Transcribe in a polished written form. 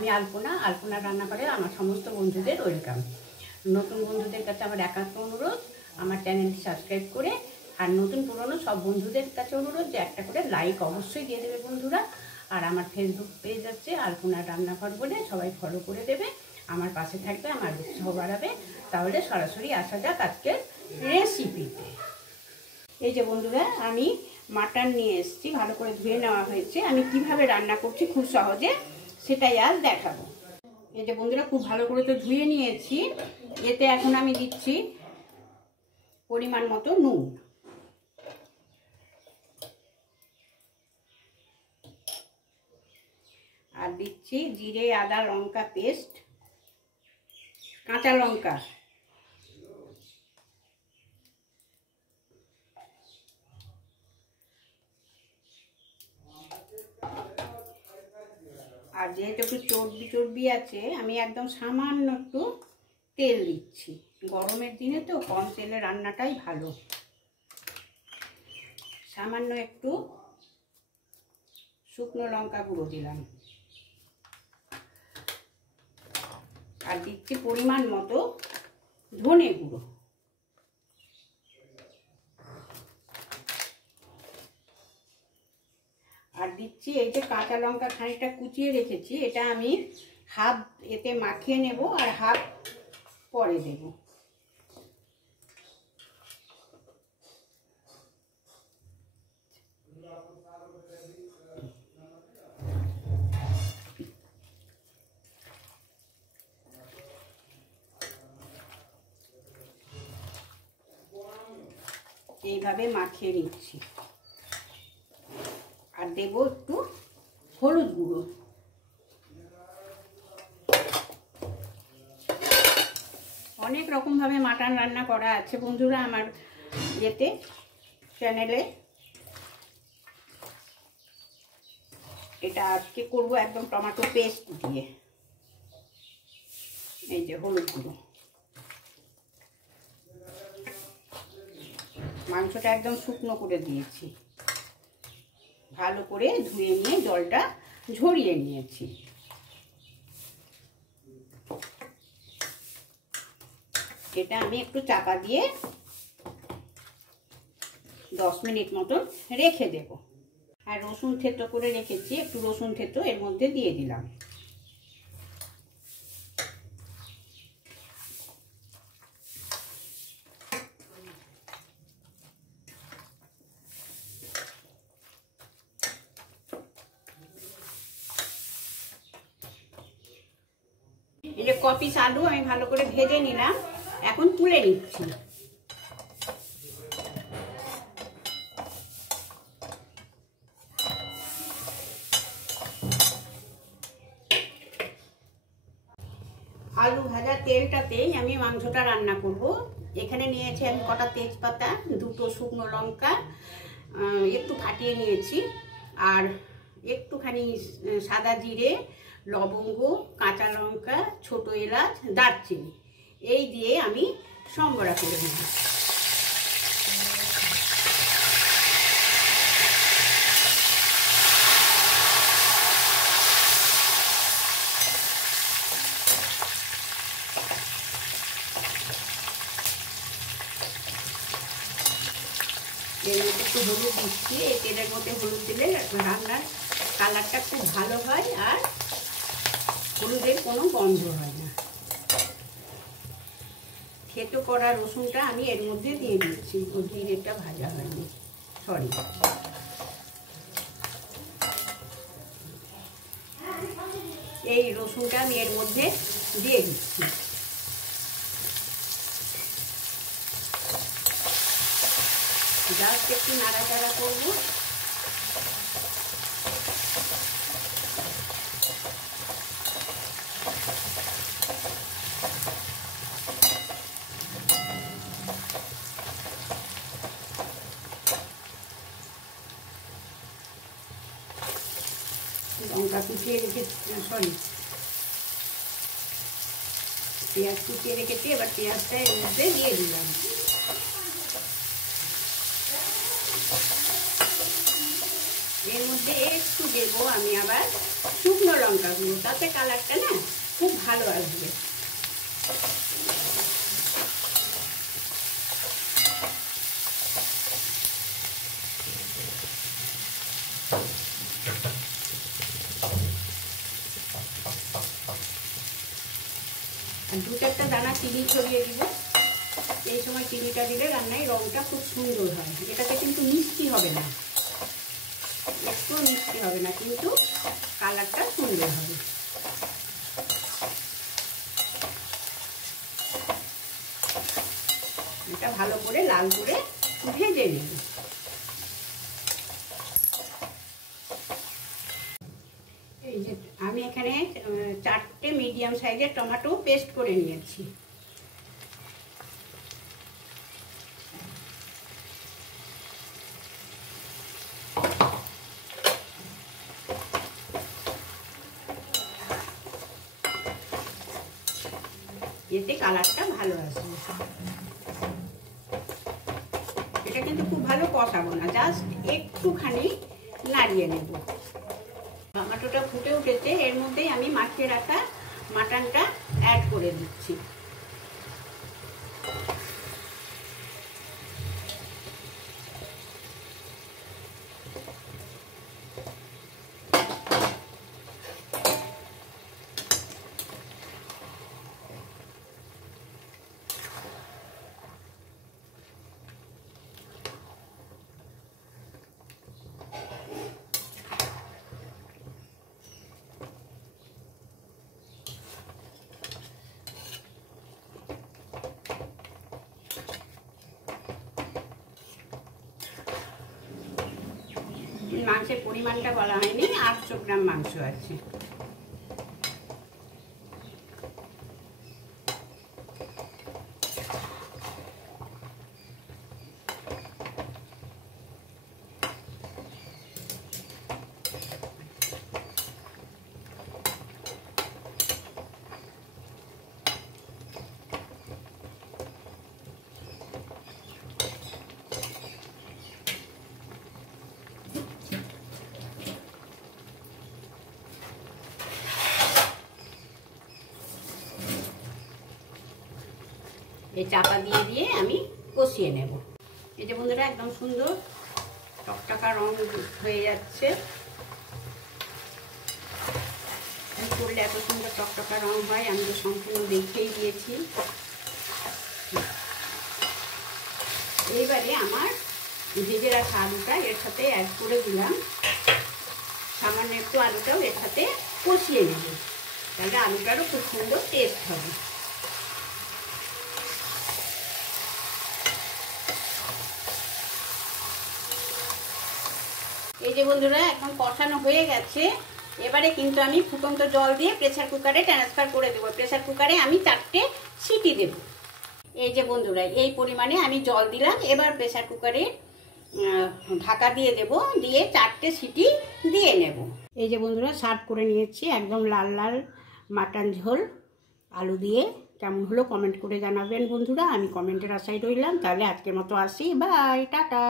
আমি আলপনা রান্নাঘরে আমার সমস্ত বন্ধুদের ওয়েলকাম। নতুন বন্ধুদের কাছে আমার একান্ত অনুরোধ, আমার চ্যানেলটি সাবস্ক্রাইব করে, আর নতুন পুরনো সব বন্ধুদের কাছে অনুরোধ যে একটা করে লাইক অবশ্যই দিয়ে দেবে বন্ধুরা। আর আমার ফেসবুক পেজ আছে আলপনা রান্নাঘর বলে, সবাই ফলো করে দেবে, আমার পাশে থাকবে, আমার উৎসাহ বাড়াবে। তাহলে সরাসরি আসা যাক আজকের রেসিপিতে। এই যে বন্ধুরা, আমি মাটন নিয়ে এসেছি, ভালো করে ধুয়ে নেওয়া হয়েছে। আমি কিভাবে রান্না করছি খুব সহজে সেটাই আজ দেখাবো। এই যে বন্ধুরা, খুব ভালো করে তো ধুয়ে নিয়েছি। এতে এখন আমি দিচ্ছি পরিমাণ মতো নুন, আর দিচ্ছি জিরে আদা লঙ্কা পেস্ট, কাঁচা লঙ্কা, আর যেহেতু একটু চর্বি আছে আমি একদম সামান্য একটু তেল দিচ্ছি। গরমের দিনে তো কম তেলে রান্নাটাই ভালো। সামান্য একটু শুকনো লঙ্কা গুঁড়ো দিলাম, আর দিচ্ছি পরিমাণ মতো ধনে গুঁড়ো, আর দিচ্ছি এই যে কাঁচা লঙ্কা খানিকটা কুচিয়ে রেখেছি, এটা আমি হাফ এতে মাখিয়ে নেব আর হাফ পরে দেব। এইভাবে মাখিয়ে নিচ্ছি, আর দেব একটু হলুদ গুঁড়ো। অনেক রকমভাবে মাটন রান্না করা আছে বন্ধুরা আমার ইয়েতে চ্যানেলে। এটা আজকে করবো একদম টমেটো পেস্ট দিয়ে। এই যে হলুদ গুঁড়ো, মাংসটা একদম শুকনো করে দিয়েছি, ভালো করে ধুয়ে নিয়ে জলটা ঝরিয়ে নিয়েছি। এটা আমি একটু চাপা দিয়ে 10 মিনিট মতন রেখে দেব। আর রসুন থেতো করে রেখেছি, একটু রসুন থেতো এর মধ্যে দিয়ে দিলাম। এই যে কপিস আলু আমি ভালো করে ভেজে নিলাম, এখন তুলে নিচ্ছি। আলু ভাজা তেলটাতেই আমি মাংসটা রান্না করব। এখানে নিয়েছি আমি কটা তেজপাতা, 2টো শুকনো লঙ্কা একটু ফাটিয়ে নিয়েছি, আর একটুখানি সাদা জিরে, লবঙ্গ, কাঁচা লঙ্কা, ছোট এলাচ, দারচিনি, এই দিয়ে আমি সম্বরা করে নেব। এর মধ্যে একটু হলুদ দিচ্ছি। এই তেলের মধ্যে হলুদ দিলে রান্নার কালারটা খুব ভালো হয়, আর হলুদের কোনো গন্ধ হয় না। থেতো করা রসুনটা আমি এর মধ্যে দিয়ে দিচ্ছি, জিরেটা ভাজা হয়নি, সরি। এই রসুনটা আমি এর মধ্যে দিয়ে দিচ্ছি। জাস্ট একটু নাড়াচাড়া করবো। লঙ্কা কুচিয়ে রেখেছি, সরি, পেঁয়াজ কুচিয়ে রেখেছি। এবার পেঁয়াজটা এর মধ্যে দিয়ে দিলাম। এর মধ্যে একটু দেবো আমি আবার শুকনো লঙ্কা গুঁড়ো, তাতে কালারটা না খুব ভালো আসবে। আর 2-4টা দানা চিনি ছড়িয়ে দিব। এই সময় চিনিটা দিলে রান্নায় রঙটা খুব সুন্দর হয়। এটাতে কিন্তু মিষ্টি হবে না, একটু মিষ্টি হবে না, কিন্তু কালারটা সুন্দর হবে। এটা ভালো করে লাল করে ভেজে নেব। এই যে আমি এখানে 4টে মিডিয়াম সাইজের টমেটো পেস্ট করে নিয়েছি। এতে কালারটা ভালো আসবে। এটা কিন্তু খুব ভালো কষাবো না, জাস্ট একটুখানি নাড়িয়ে নেব। টমেটোটা ফুটে উঠেছে, এর মধ্যেই আমি মাখিয়ে রাখা মাটনটা অ্যাড করে দিচ্ছি। মাংসের পরিমাণটা বলা হয়নি, 800 গ্রাম মাংস আছে। এই চাপা দিয়ে দিয়ে আমি কষিয়ে নেব। এই যে বন্ধুরা একদম সুন্দর টকটকা রং হয়ে যাচ্ছে। করলে এত সুন্দর টকটকা রং হয় আমি তো সম্পূর্ণ দেখেই দিয়েছি। এইবারে আমার ভেজে রাখা আলুটা এর সাথে অ্যাড করে দিলাম। সামান্য একটু আলুটাও এর সাথে কষিয়ে নেব, তাহলে আলুটারও খুব সুন্দর টেস্ট হবে। এই যে বন্ধুরা এখন কষানো হয়ে গেছে। এবারে কিন্তু আমি ফুটন্ত জল দিয়ে প্রেসার কুকারে ট্রান্সফার করে দেবো। প্রেসার কুকারে আমি 4টে সিটি দেব। এই যে বন্ধুরা এই পরিমাণে আমি জল দিলাম। এবার প্রেসার কুকারে ঢাকা দিয়ে দেব, দিয়ে 4টে সিটি দিয়ে নেব। এই যে বন্ধুরা সার্ভ করে নিয়েছি, একদম লাল লাল মাটন ঝোল আলু দিয়ে। কেমন হলো কমেন্ট করে জানাবেন বন্ধুরা, আমি কমেন্টের আশায় রইলাম। তাহলে আজকের মতো আসি, বাই, টাটা।